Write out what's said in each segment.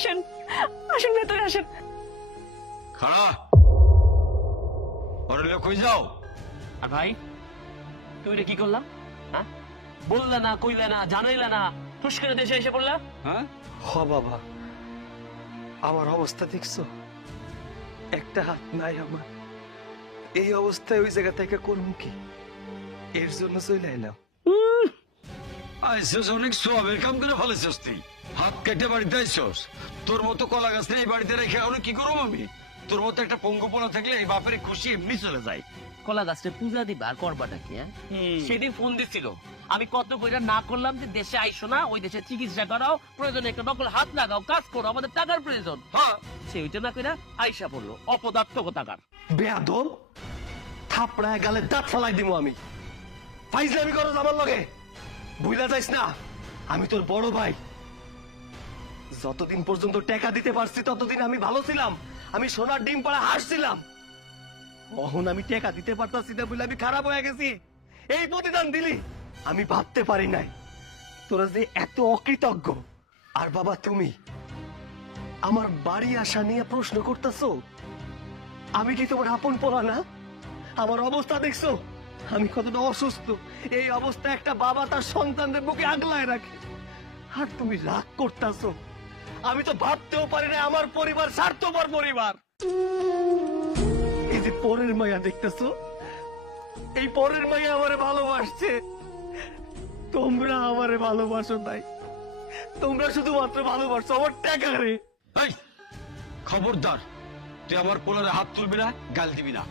আসেন আসেন, ভেতরে আসেন। খাড়া ওরে কই যাও? আর ভাই তুই এটা কি করলাম? হ্যাঁ, বললে না, কইলে না, জানাইলে না, ঠুস করে দেশে এসে পড়লা। হ্যাঁ হ বাবা, আমার অবস্থা দেখছো? একটা হাত নাই আমার। এই অবস্থায় ওই জায়গা থেকে করবো কি? এর জন্য চলে এলাম। আইসস অনেক সোয়াবের কাম করে ফেলেছিস তুই। হাত কেটে বাড়িতে আইসস। তোর মতো কলা গাছ এই বাড়িতে রেখে এখন কি করবো আমি? তোর মতো একটা পঙ্গু পোলা থাকলে এই বাপের খুশি এমনি চলে যায়। কলা গাছটা পূজা দিবা আর করবাটা কি? সেদিন ফোন দিছিল, আমি কত কইরা না করলাম যে দেশে আইসো না, ওই দেশে চিকিৎসা করাও, প্রয়োজনে একটা নকল হাত লাগাও, কাজ করো, আমাদের টাকার প্রয়োজন। হ্যাঁ সে ওইটা না কইরা আইসা পড়লো, অপদার্থ টাকার। বেয়াদব, থাপড়ায় গালে দাঁত ফালাই দিব আমি। ফাইজলামি করো আমার লগে, ভুইলা যাইস না আমি তোর বড় ভাই। যতদিন পর্যন্ত টাকা দিতে পারছি ততদিন আমি ভালো ছিলাম, আমি সোনার ডিম পাড়া হাসছিলাম। এখন আমি টাকা দিতে পারতাছি না বলে আমি খারাপ হয়ে গেছি। এই প্রতিদান দিলি আমি ভাবতে পারি নাই তোরা যে এত অকৃতজ্ঞ। আর বাবা তুমি আমার বাড়ি আসা নিয়ে প্রশ্ন করতেছো? আমি কি তোমার আপন পোলা না? আমার অবস্থা দেখছো আমি কতটা অসুস্থ। এই অবস্থা একটা বাবা তার সন্তানদের বুকে আগলায় রাখে, আর তুমি রাগ করতেছো। আমি তো ভাবতেও পারি না আমার পরিবার স্বার্থপর পরিবার। এই যে পরের মায়া দেখতেছো, এই পরের মায়া আমারে ভালোবাসছে। তোমরা আমারে ভালোবাসো নাই, তোমরা শুধুমাত্র ভালোবাসো আমার টাকা রে। এই খবরদার, তুই আমার পোলারে হাত তুলবি না, গাল দিবি না।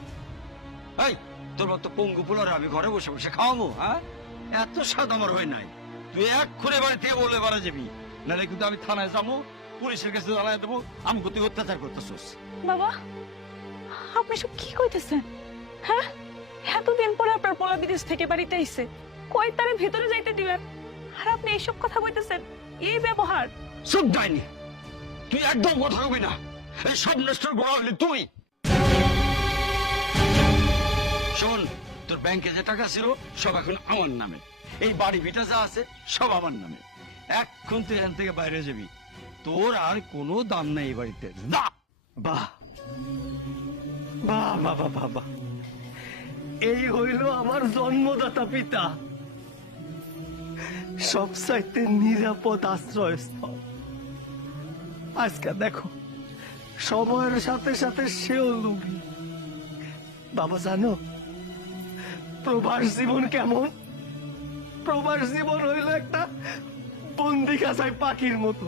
এই তোর মতো পঙ্গু পোলারে আমি ঘরে বসে বসে খাওয়াবো? হ্যাঁ, এত স্বাদ আমার হয় নাই। তুই এক্ষুনি বাড়ি থেকে বলে বাড়া যাবি, নাহলে কিন্তু আমি থানায় যাবো, পুলিশের কাছে জানাই দেবো আমি তুই অত্যাচার করতেছিস। বাবা, আপনি সব কি কইতেছেন? হ্যাঁ, এতদিন পরে আপনার পোলা বিদেশ থেকে বাড়িতে আইছে, কই তারে ভেতরে যাইতে দিবেন, আর আপনি এইসব কথা কইতেছেন? এই ব্যবহার! সব যায়নি, তুই একদম কথা কবি না। এই সব নষ্টের গোড়া হলি তুই। শোন, তোর ব্যাংকে যে টাকা ছিল সব এখন আমার নামে, এই বাড়ি ভিটা যা আছে সব আমার নামে। এখন তুই এখান থেকে বাইরে যাবি, তোর আর কোনো দাম নাই এই বাড়িতে। যা। বাহ বাহ বাবা বাবা, এই হইল আমার জন্মদাতা পিতা, সবচাইতে নিরাপদ আশ্রয়স্থল। আজকে দেখো সময়ের সাথে সাথে সেও লোভী। বাবা জানো প্রবাস জীবন কেমন? প্রবাস জীবন হইল একটা বন্দি খাঁচায় পাখির মতো।